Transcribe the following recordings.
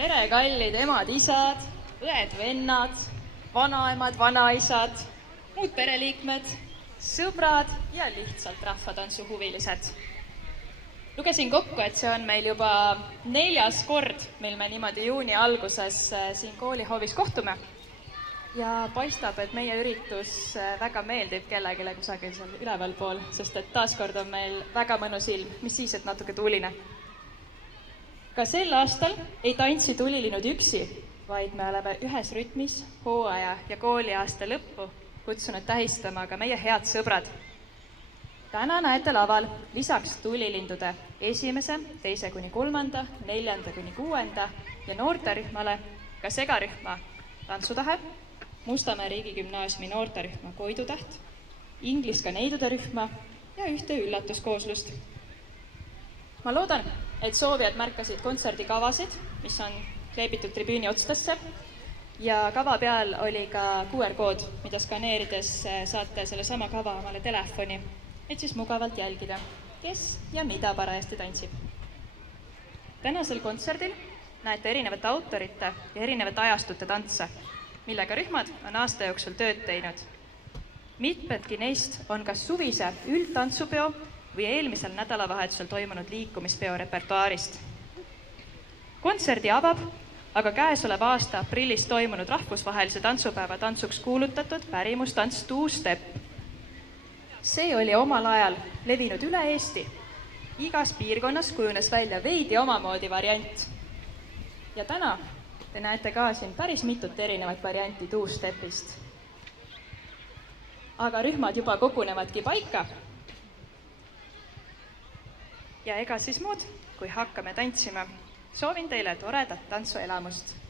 tere, kallid emad-isad, õed-vennad, vanaemad, vanaisad, muud pereliikmed, sõbrad ja lihtsalt rahvatantsuhuvilised. Lugesin kokku, et see on meil juba 4. kord, mil me niimoodi juuni alguses siin koolihoovis kohtume. Ja paistab, et meie üritus väga meeldib kellelegi kusagil seal ülevalpool, sest et taaskord on meil väga mõnus ilm, mis siis, et natuke tuuline. Ka sel aastal ei tantsi tulilinnud üksi, vaid me oleme ühes rütmis hooaja ja kooliaasta lõppu kutsunud tähistama ka meie head sõbrad. Täna näete laval lisaks tulilindude 1., 2. kuni 3., 4. kuni 6. ja noorterühmale ka segarühma Tantsutahe, Mustamäe riigigümnaasiumi noorterühma Koidutäht, Ingliska neidude rühma ja ühte üllatuskooslust. Ma loodan, et soovijad märkasid kontserdikavasid, mis on kleebitud tribüüni otstesse ja kava peal oli ka QR-kood, mida skaneerides saate selle sama kava omale telefoni, et siis mugavalt jälgida, kes ja mida parajasti tantsib. Tänasel kontserdil näete erinevate autorite ja erinevate ajastute tantse, millega rühmad on aasta jooksul tööd teinud. Mitmedki neist on kas suvise üldtantsupeo või eelmisel nädalavahetusel toimunud liikumispeo repertuaarist. Kontserdi avab aga käesoleva aasta aprillis toimunud rahvusvahelise tantsupäeva tantsuks kuulutatud pärimustants two-step. See oli omal ajal levinud üle Eesti. Igas piirkonnas kujunes välja veidi omamoodi variant. Ja täna te näete ka siin päris mitut erinevat varianti two-stepist. Aga rühmad juba kogunevadki paika. Ja ega siis muud, kui hakkame tantsima. Soovin teile toredat tantsuelamust.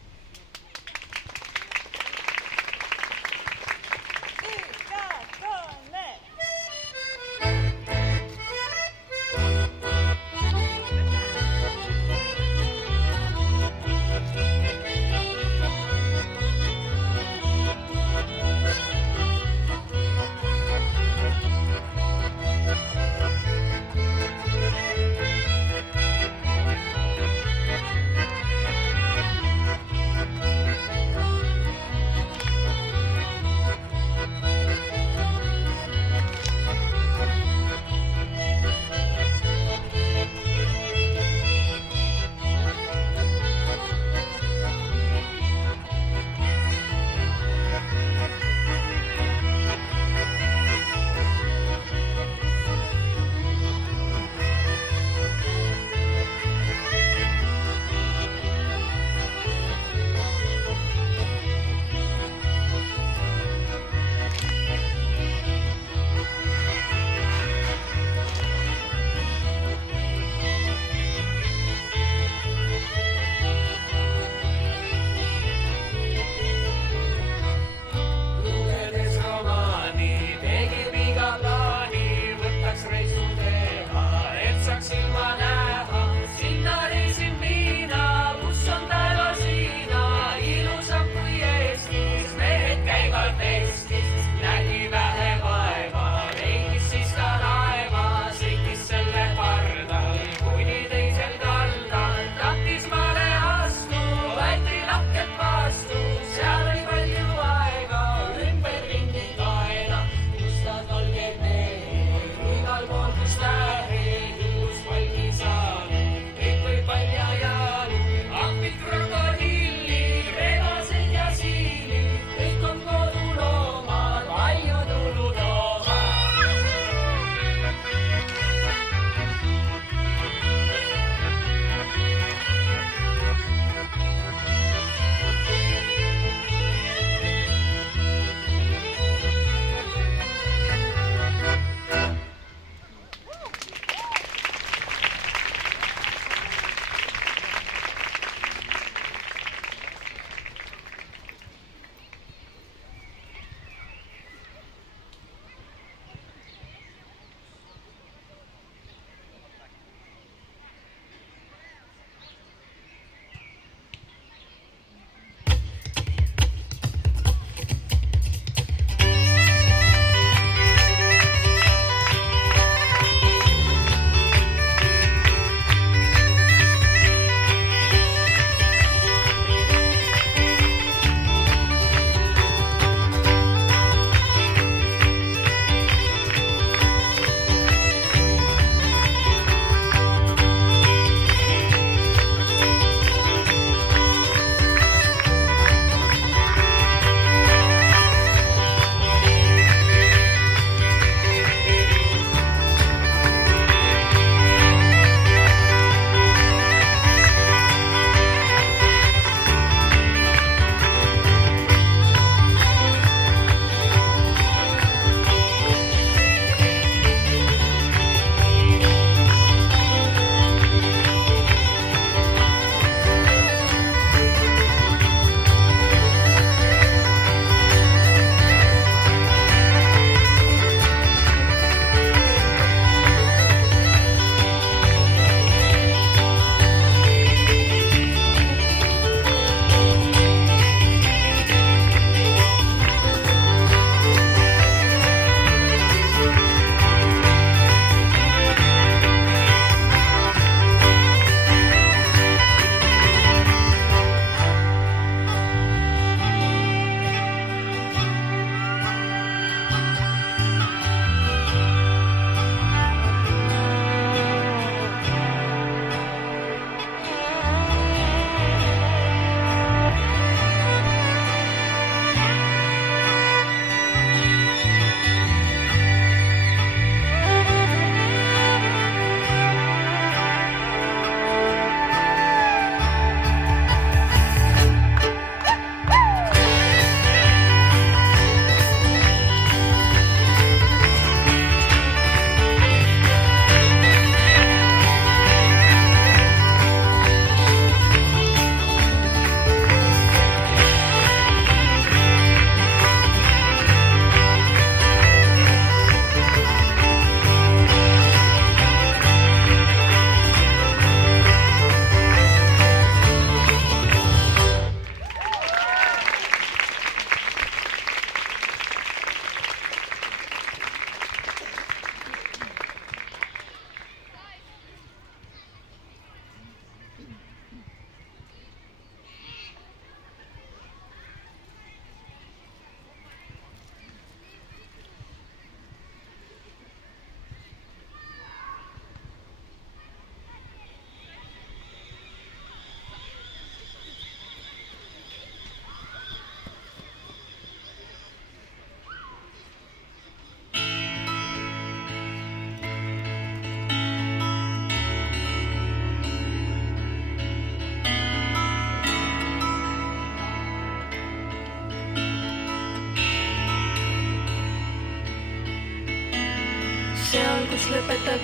seal, kus lõpetab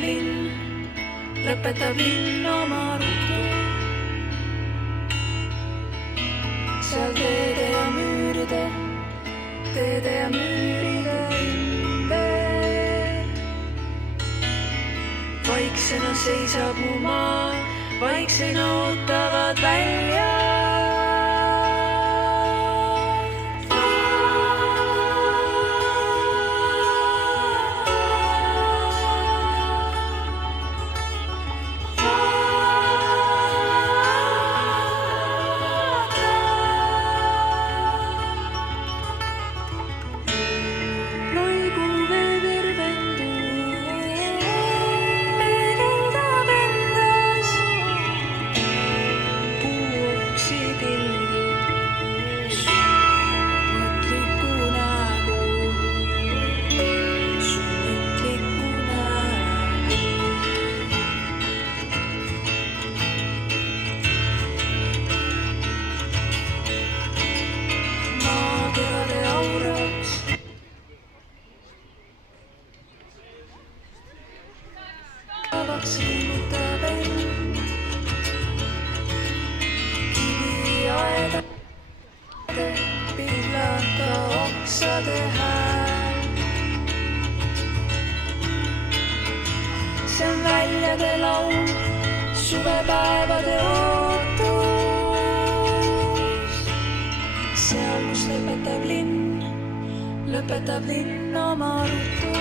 linn oma rutu. seal teede ja müüride ümber. Vaiksena seisab mu maa, vaiksena ootavad välja. Silmutab end kiviaedade pillaka oksade hääl. see on väljade laul, suvepäevade ootus. seal, kus lõpetab linn oma rutu.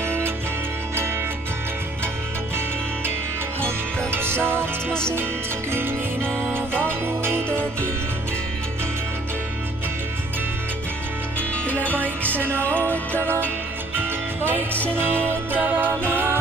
hakkab saatma sind künnima vagude pilt. üle vaiksena ootava maa.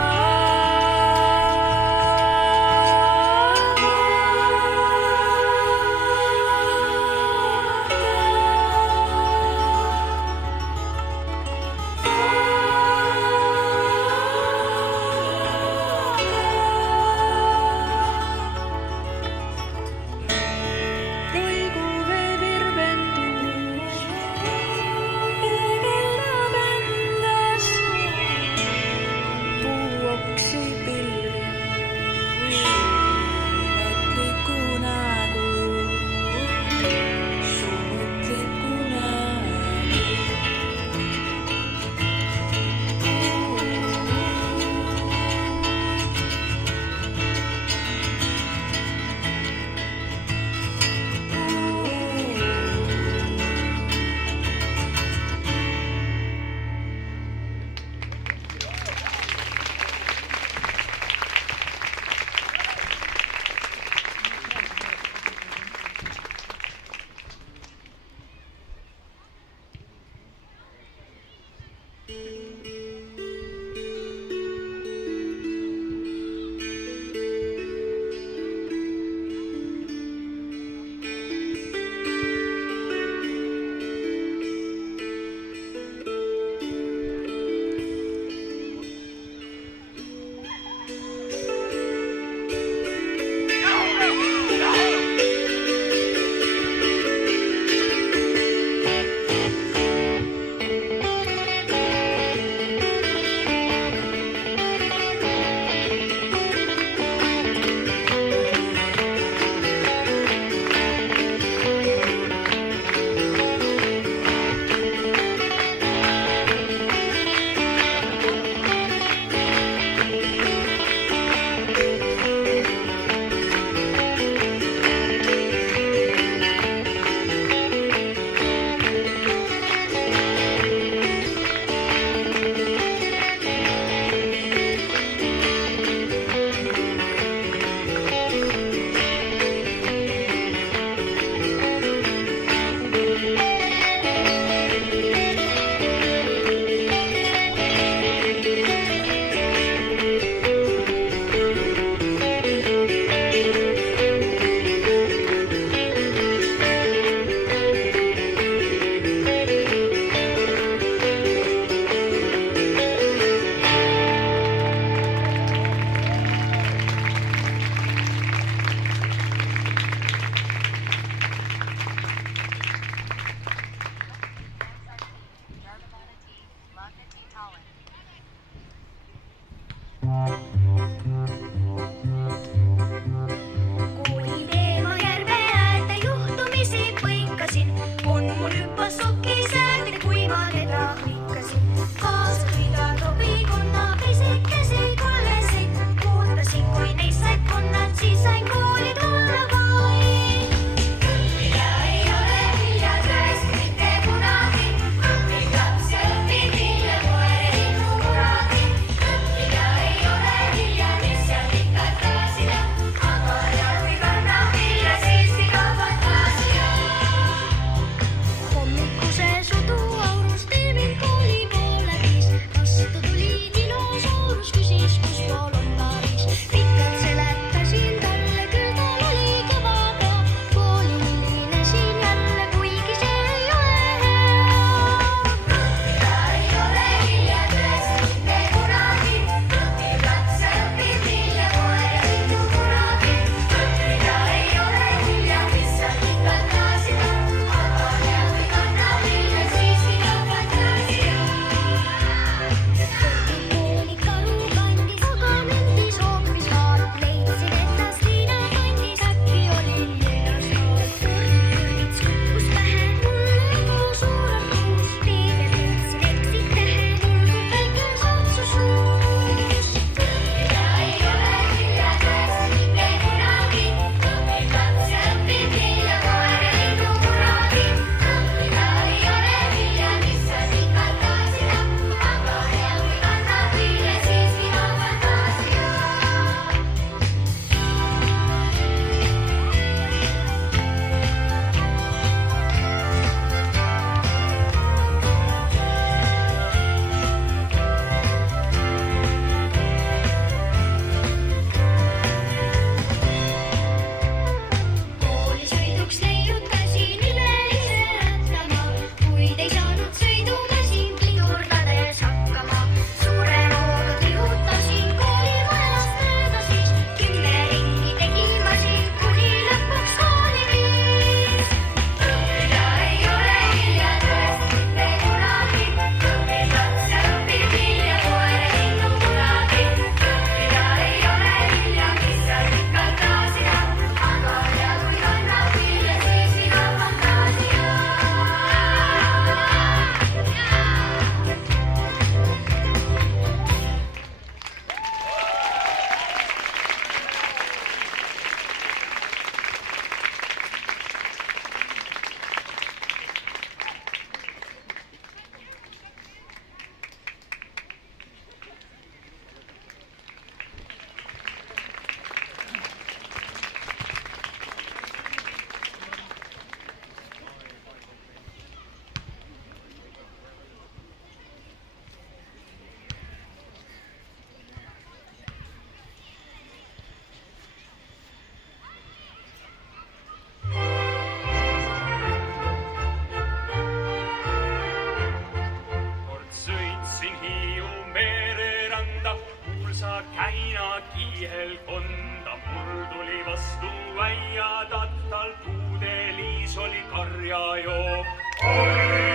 kihelkonda, mul tuli vastu äia tattal, puudeliis oli karjajoo. Oi,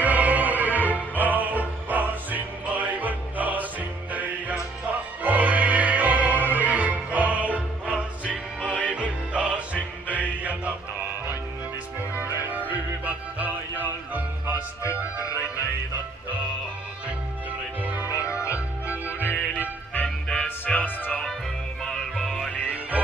kaupasin, ma ei võta, sind ei jäta. Oi, kaupasin, ma ei võta, sind ei jäta. Ta andis mulle rüübata ja lubas tütreid näidata. Tütreid mul on kokku 4, nende seast saab omal valida.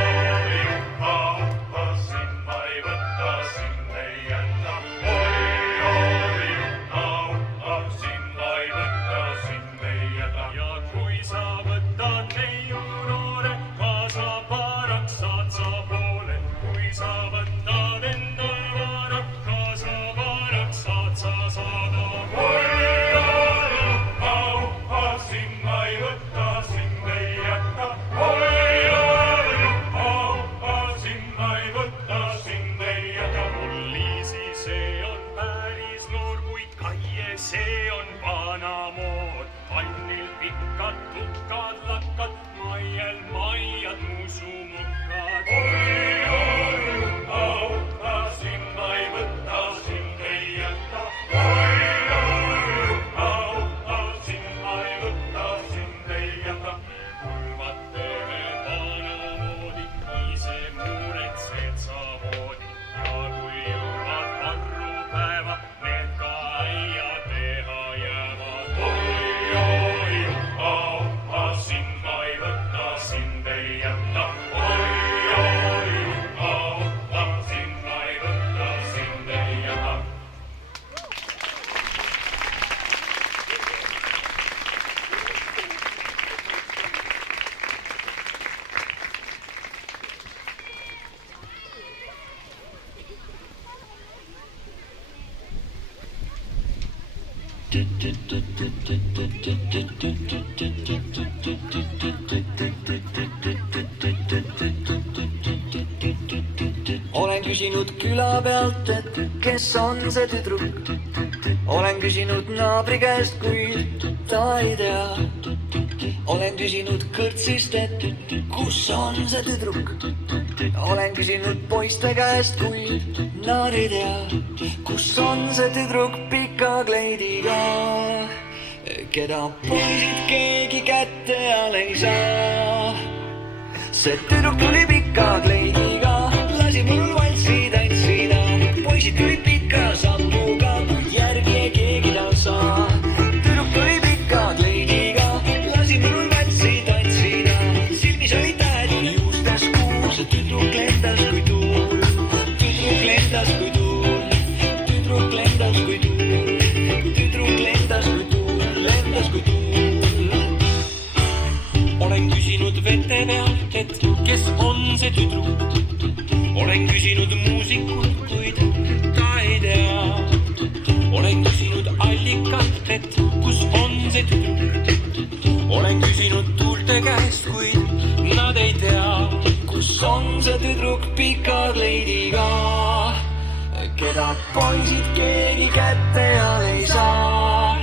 Oi, kaupasin, ma ei võta, sind ei jäta. Oi, kaupasin, ma ei võta, sind ei jäta. Ja kui sa võtad neiu noore, kaasa paraks saad sa poole. Kui sa võtad endal vara, kaasa paraks saad sa saada. Oi, kaupasin, ma ei võta, sind ei jäta. Oi, kaupasin, ma ei võta, sind ei jäta. Mul Liisi, see on päris noor, kuid Kaie, see on vanamood. Annil pikad tukad lakkad, Maiel maiad muusumukkad. Oi, kaupasin, ma ei võta, sind ei jäta. Oi, kaupasin, ma ei võta, sind ei jäta. Kulvad teeme vanamoodi, ise muretsed sa voodi. Ja kui jõuavad varrupäeva, need ka äia teha jäävad. Oi, kaupasin, ma ei võta, sind ei jäta. Oi, kaupasin, ma ei võta, sind ei jäta. Olen küsinud küla pealt, et kes on see tüdruk. Olen küsinud naabri käest, kuid ta ei tea. Olen küsinud kõrtsist, et kus on see tüdruk. Olen küsinud poiste käest, kuid nad ei tea, kus on see tüdruk pika kleidiga, keda poisid keegi kätte all ei saa. See tüdruk tuli pika kleidiga, lasi mul valssi tantsida. Poisid tulid pika sammuga, järgi ei keegi tal saa. Tüdruk tuli pika kleidiga, lasi mul valssi tantsida. Silmis oli tähed, juustes kuu. See tüdruk lendas kui tuul, tüdruk lendas kui tuul, tüdruk lendas kui tuul, tüdruk lendas kui tuul, lendas kui tuul. Olen küsinud vete pealt, et kes on see tüdruk. Olen küsinud muusikult, kuid ta ei tea. Olen küsinud allikalt, et kus on see tüdruk. Olen küsinud tuulte käest, kuid nad ei tea, kus on see tüdruk pika kleidiga, keda poisid keegi kätte all ei saa.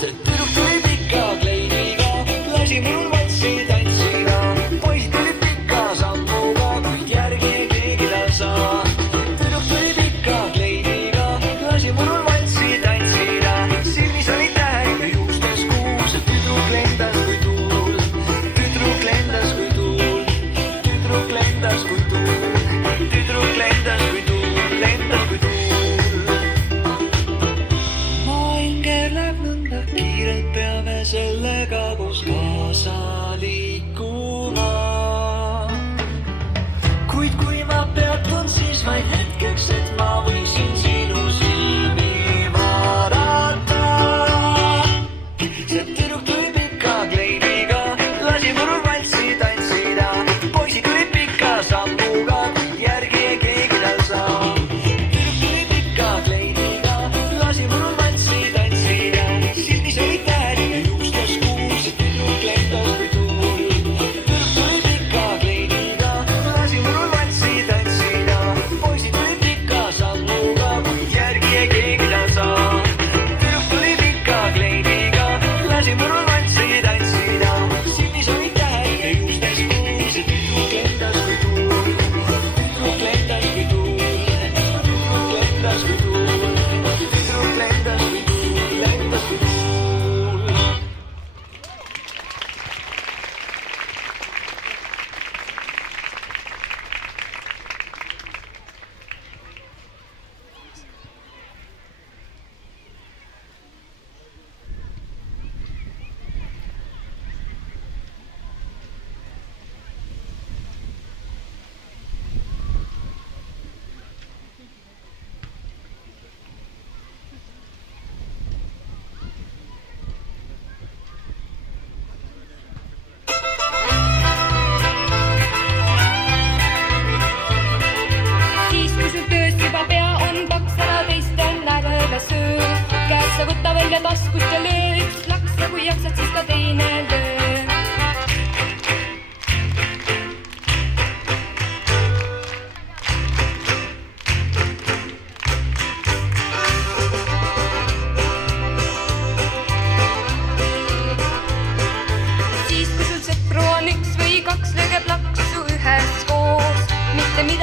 See tüdruk tuli pika kleidiga, lasi mul valssi tantsida. Poisid tulid pika sammuga, kuid järgi ei keegi tal saa. Tüdruk tuli pika kleidiga, lasi mul valssi tantsida. Silmis oli tähed ja juustes kuu. See tüdruk lendas kui tuul, tüdruk lendas kui tuul, tüdruk lendas kui tuul, tüdruk lendas kui tuul, lendas kui tuul. Maailm keerleb nõnda kiirelt, peame sellega koos kaasa liikuma. Kuid kui ma peatun, siis vaid hetkeks, et ma võiksin sinu silmi vaadata. See tüdruk tuli pika kleidiga, lasi mul valssi tantsida. Poisid tulid pika sammuga, kuid järgi ei keegi tal saa. Tüdruk tuli pika kleidiga, lasi mul valssi tantsida. Silmis oli tähed ja juustes kuu. See tüdruk lendas kui tuul,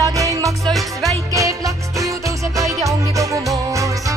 midagi ei maksa, üks väike plaks, tuju tõuseb vaid ja ongi kogu moos.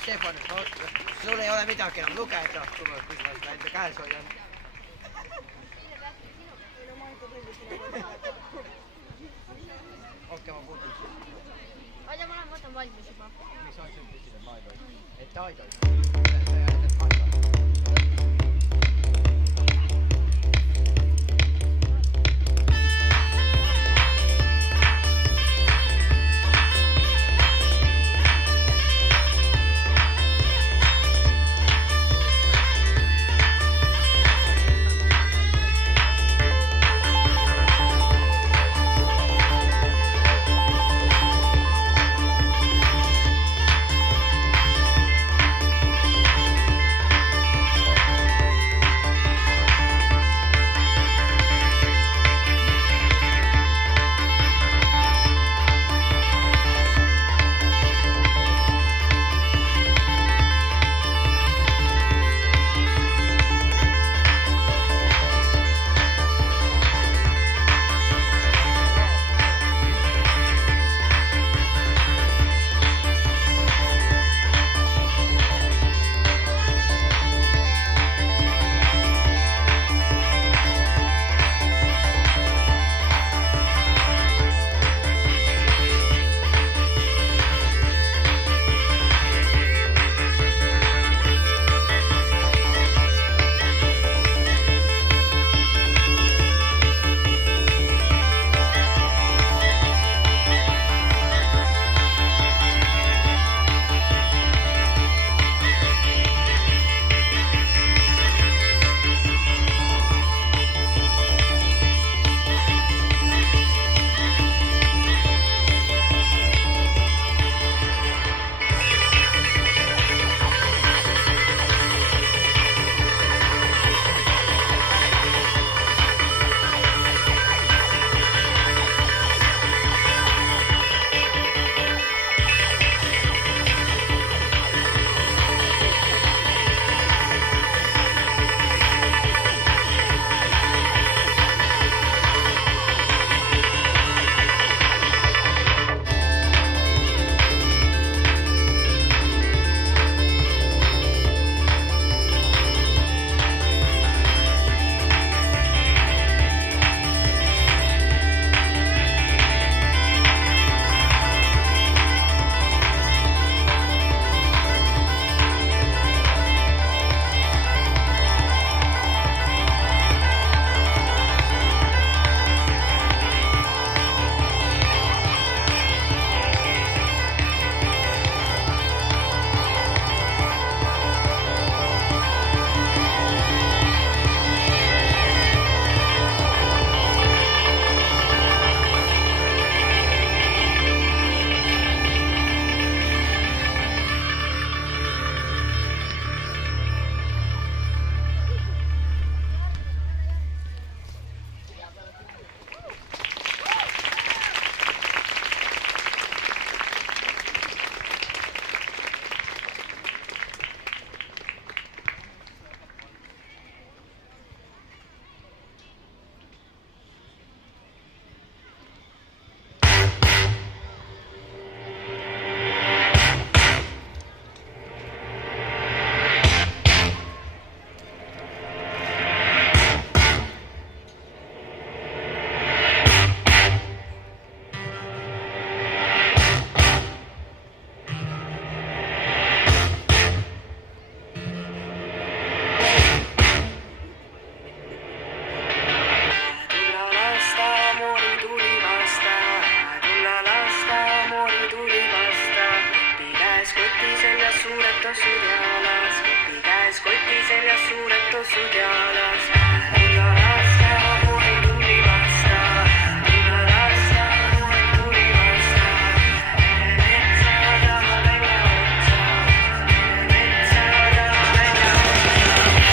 Stefan, sul ei ole midagi enam lugeda, kui ma seda enda käes hoian. Okei, ma puudun siin. Oota, ma võtan valmis juba. Miks sa ütlesid küsida, ma ei tohi? Et ta ei tohi. paksud jalas. Iga lasta mulle tuli vasta, iga lasta mulle tuli vasta. Metsada ma välja otsa, metsada ma välja otsa.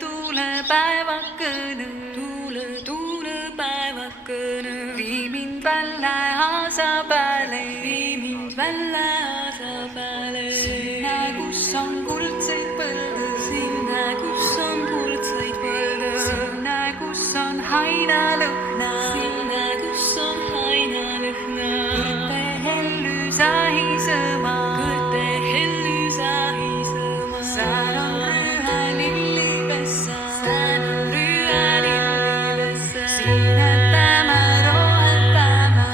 tuule päevakene, tuule päevakene, vii mind välja aasa peale, vii mind välja aasa peale. Sinna, kus on kuldseid põlde, sinna, kus on kuldseid põlde, sinna, kus on hainalõhna, sinna, kus on hainalõhna. kõrte hellu sahisõma, kõrte hellu sahisõma. Sään on rühe lillivessa, sään on rühe lillivessa. Sinne tämä rohe tämä,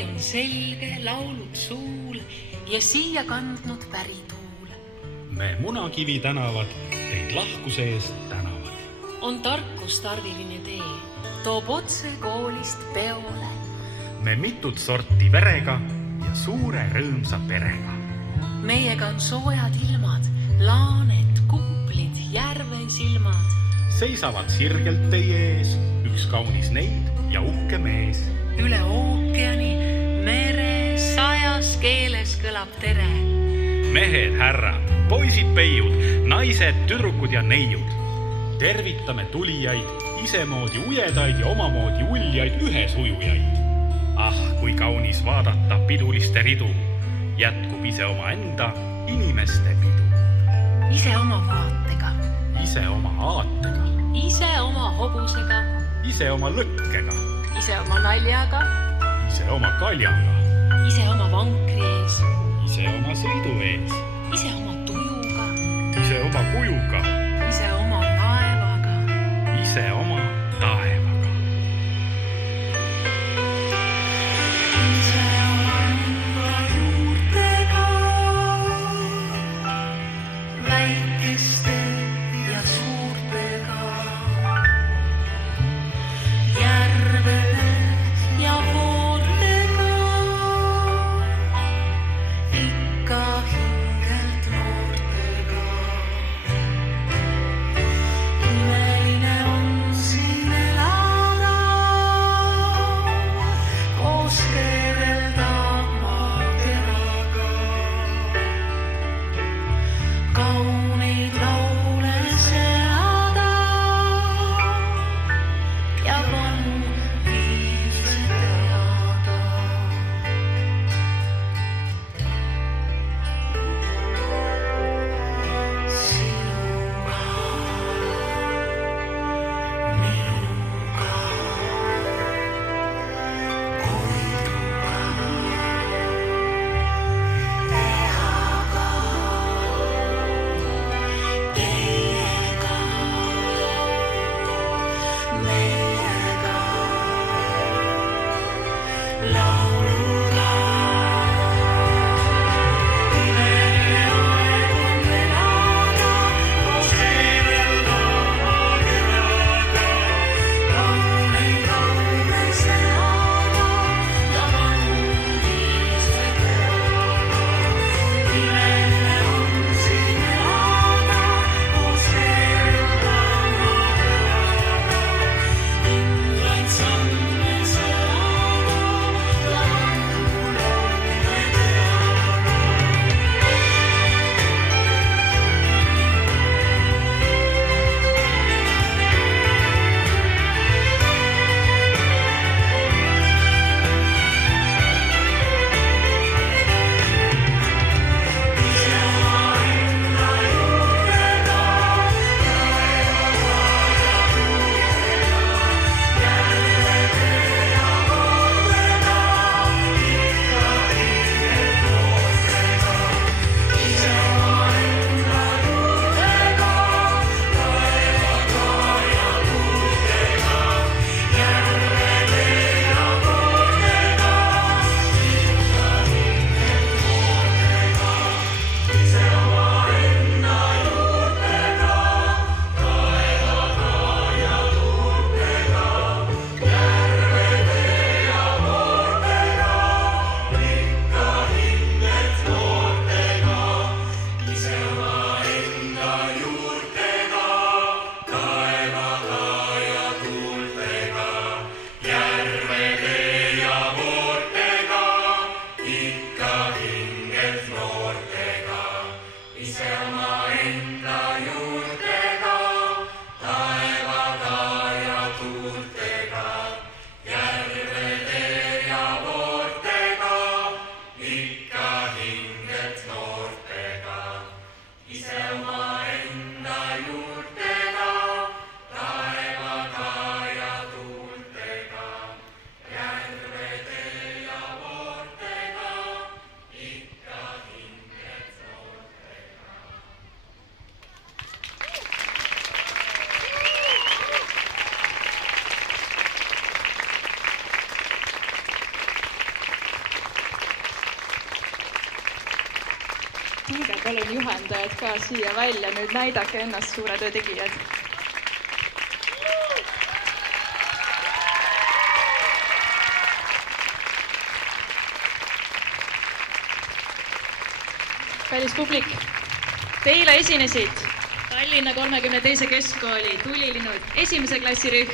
tee on selge, laulud suul ja siia kandnud pärituul. Me Munakivi tänavad teid lahkuse eest tänavad. On tarkustarviline tee, toob otse koolist peole. Me mitut sorti verega ja suure rõõmsa perega. Meiega on soojad ilmad, laaned, kuplid, järvesilmad. Seisavad sirgelt teie ees üks kaunis neid ja uhke mees. Üle ookeani, mere, 100 keeles kõlab tere. Mehed, härrad, poisid, peiud, naised, tüdrukud ja neiud. Tervitame tulijaid, isemoodi ujedaid ja omamoodi uljaid ühes ujujaid. Ah, kui kaunis vaadata piduliste ridu, jätkub ise oma enda inimeste pidu. Ise oma vaatega, Ise oma aatega, ise oma hobusega, ise oma lõkkega, ise oma naljaga, ise oma kaljaga, ise oma vankri ees, ise oma sõidu ees, ise oma tujuga, ise oma kujuga, ise oma laevaga. ise oma taevaga. Ise oma enda juurtega, väikeste ja suurtega, järvede ja voortega, ikka hingelt noortega. Imeline on see tulge palun juhendajad ka siia välja, nüüd näidake ennast, suure töö tegijad. Kallis publik, teile esinesid Tallinna 32. keskkooli tulilinnud esimese klassirühm,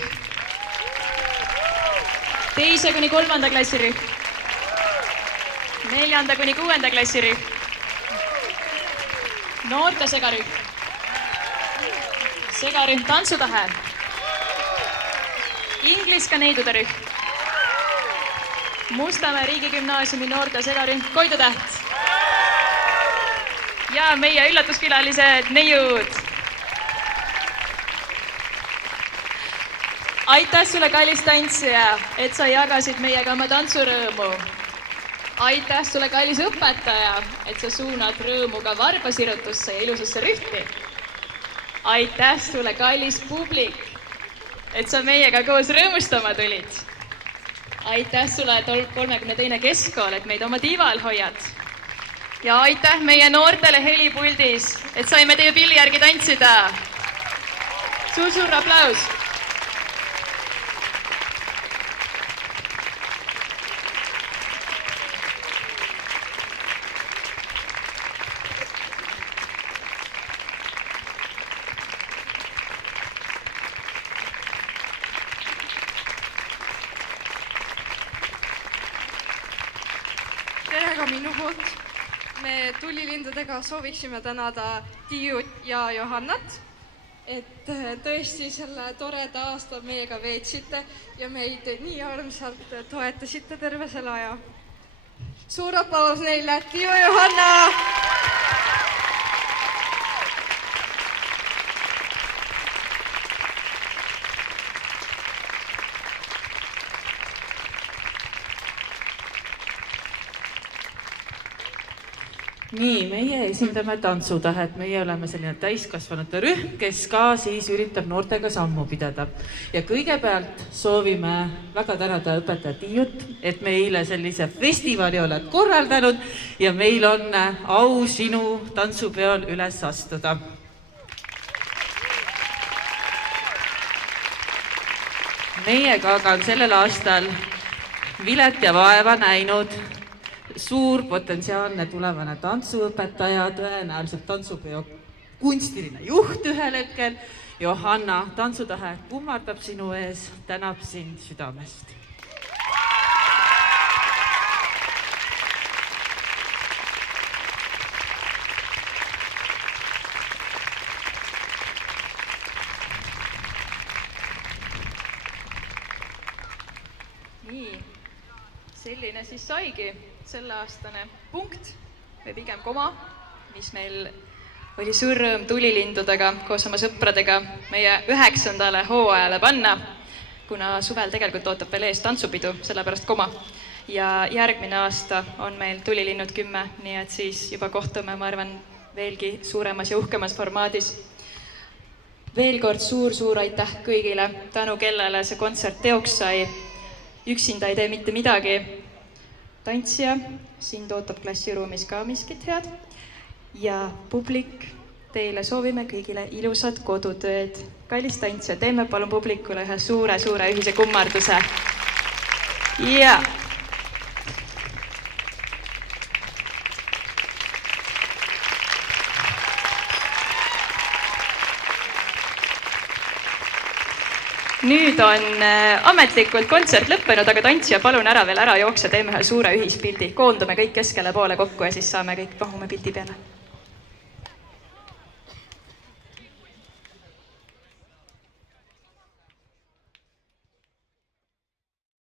2. kuni 3. klassirühm, 4. kuni 6. klassirühm, noorte segarühm, segarühm Tantsutahe, ingliska neidude rühm, Mustamäe riigigümnaasiumi noorte segarühm Koidu Täht ja meie üllatuskülalised neiud. Aitäh sulle, kallis tantsija, et sa jagasid meiega oma tantsurõõmu. Aitäh sulle, kallis õpetaja, et sa suunad rõõmu ka varbasirutusse ja ilusasse rühti. Aitäh sulle, kallis publik, et sa meiega koos rõõmustama tulid. Aitäh sulle, 32. keskkool, et meid oma tiival hoiad. Ja aitäh meie noortele helipuldis, et saime teie pilli järgi tantsida. Suur aplaus! Tere ka minu poolt. Me tulilindudega sooviksime tänada Tiiut ja Johannat, et tõesti selle toreda aasta meiega veetsite ja meid nii armsalt toetasite terve selle aja. Suur aplaus neile, Tiiu ja Johanna! Nii, meie esindame Tantsutähet, meie oleme selline täiskasvanute rühm, kes ka siis üritab noortega sammu pidada. Ja kõigepealt soovime väga tänada õpetaja Tiiut, et meile sellise festivali oled korraldanud ja meil on au sinu tantsupeol üles astuda. Meiega aga on sellel aastal vilet ja vaeva näinud suur potentsiaalne tulevane tantsuõpetaja, tõenäoliselt tantsupeo kunstiline juht ühel hetkel. Johanna, Tantsutahe kummardab sinu ees, tänab sind südamest. Nii, selline siis saigi selleaastane punkt või pigem koma, mis meil oli suur rõõm tulilindudega koos oma sõpradega meie 9. hooajale panna, kuna suvel tegelikult ootab veel ees tantsupidu, sellepärast koma. Ja järgmine aasta on meil tulilinnud 10, nii et siis juba kohtume, ma arvan, veelgi suuremas ja uhkemas formaadis. Veel kord suur aitäh kõigile, tänu kellele see kontsert teoks sai. Üksinda ei tee mitte midagi. Tantsija, sind ootab klassiruumis ka miskit head ja publik, teile soovime kõigile ilusat kodutööd. Kallis tantsija, teeme palun publikule ühe suure ühise kummarduse. Ja. Nüüd on ametlikult kontsert lõppenud, aga tantsija, palun ära jookse, teeme ühe suure ühispildi. Koondume kõik keskele poole kokku ja siis saame kõik mahume pildi peale.